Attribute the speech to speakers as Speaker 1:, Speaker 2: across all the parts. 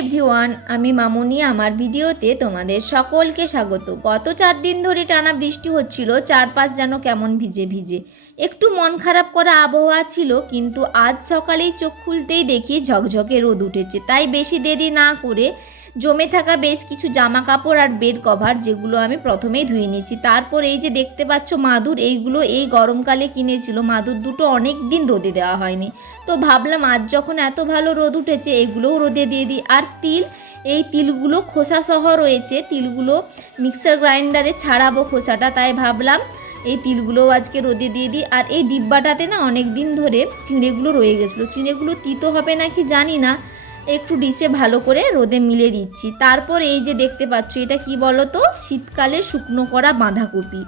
Speaker 1: Everyone আমি মামুনি, আমার ভিডিওতে তোমাদের সকলকে স্বাগত। গত চার দিন ধরে টানা বৃষ্টি হচ্ছিল, চারপাশ যেন কেমন ভিজে ভিজে। একটু মন খারাপ করা আবহাওয়া ছিল, কিন্তু আজ সকালেই চোখ খুলতেই দেখি ঝকঝকে রোদ উঠেছে। তাই বেশি দেরি না করে জমে থাকা বেশ কিছু জামা কাপড় আর বেড কভার যেগুলো আমি প্রথমেই ধুয়ে নিয়েছি। তারপর এই যে দেখতে পাচ্ছ মাদুর, এইগুলো এই গরমকালে কিনেছিল। মাদুর দুটো অনেক দিন রোদে দেওয়া হয়নি। তো ভাবলাম আজ যখন এত ভালো রোদ উঠেছে, এগুলোও রোদে দিয়ে দিই। আর তিল, এই তিলগুলো খোসা সহ রয়েছে। তিলগুলো মিক্সার গ্রাইন্ডারে ছাড়াবো খোসাটা, তাই ভাবলাম এই তিলগুলোও আজকে রোদে দিয়ে দিই। আর এই ডিব্বাটাতে না অনেক দিন ধরে চিঁড়েগুলো রয়ে গেছিল। চিঁড়েগুলো তিতো হবে নাকি জানি না। একটু ডিশে ভালো করে রোদে মিলে দিচ্ছি। তারপর এই যে দেখতে পাচ্ছ, এটা কি বলো তো শীতকালে শুকনো করা বাঁধাকপি।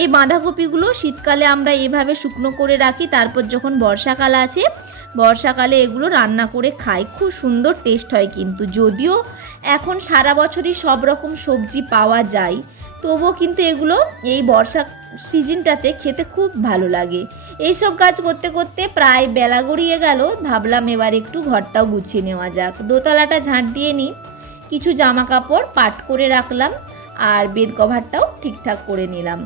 Speaker 1: এই বাঁধাকপিগুলো শীতকালে আমরা এভাবে শুকনো করে রাখি, তারপর যখন বর্ষাকাল আছে বর্ষাকালে এগুলো রান্না করে খাই খুব সুন্দর টেস্ট হয় কিন্তু। যদিও এখন সারা বছরই সব রকম সবজি পাওয়া যায়, তবুও কিন্তু এগুলো এই বর্ষা সিজনটাতে খেতে খুব ভালো লাগে। এইসব কাজ করতে করতে প্রায় বেলা গড়িয়ে গেল। ভাবলাম এবার একটু ঘরটাও গুছিয়ে নেওয়া যাক। দোতলাটা ঝাঁট দিয়ে নিই কিছু জামা কাপড় পাট করে রাখলাম আর বেড কভারটাও ঠিকঠাক করে নিলাম।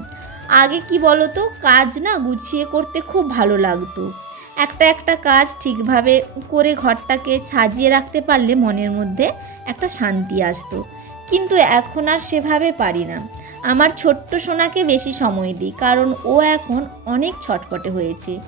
Speaker 1: আগে কি বলো তো কাজ না গুছিয়ে করতে খুব ভালো লাগতো। একটা একটা কাজ ঠিকভাবে করে ঘরটাকে সাজিয়ে রাখতে পারলে মনের মধ্যে একটা শান্তি আসতো। কিন্তু এখন আর সেভাবে পারি না। আমার ছোট্ট সোনাকে বেশি সময় দিই, কারণ ও এখন অনেক ছটপটে হয়েছে।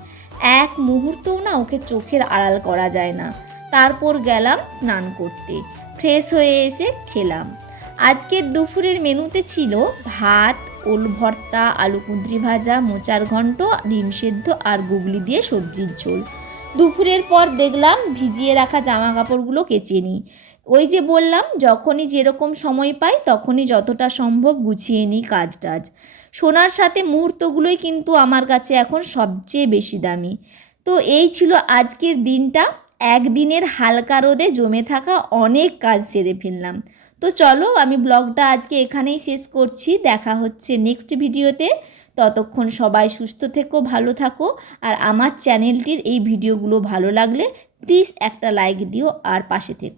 Speaker 1: এক মুহূর্তও না ওকে চোখের আড়াল করা যায় না। তারপর গেলাম স্নান করতে। ফ্রেশ হয়ে এসে খেলাম। আজকের দুপুরের মেনুতে ছিল ভাত ওল ভর্তা, আলু কুঁদরি ভাজা, মোচার ঘন্ট, ডিম সেদ্ধ আর গুগলি দিয়ে সবজির ঝোল। দুপুরের পর দেখলাম ভিজিয়ে রাখা জামা কাপড়গুলো কেচে নিই। ওই যে বললাম, যখনই যেরকম সময় পাই তখনই যতটা সম্ভব গুছিয়ে নিই কাজ টাজ সোনার সাথে মুহূর্তগুলোই কিন্তু আমার কাছে এখন সবচেয়ে বেশি দামি। তো এই ছিল আজকের দিনটা। একদিনের হালকা রোদে জমে থাকা অনেক কাজ সেরে ফেললাম। তো চলো আমি ব্লগটা আজকে এখানেই শেষ করছি। দেখা হচ্ছে নেক্সট ভিডিওতে। ততক্ষণ সবাই সুস্থ থেকো, ভালো থাকো। আর আমার চ্যানেলটির এই ভিডিওগুলো ভালো লাগলে প্লিজ একটা লাইক দিও আর পাশে থেকো।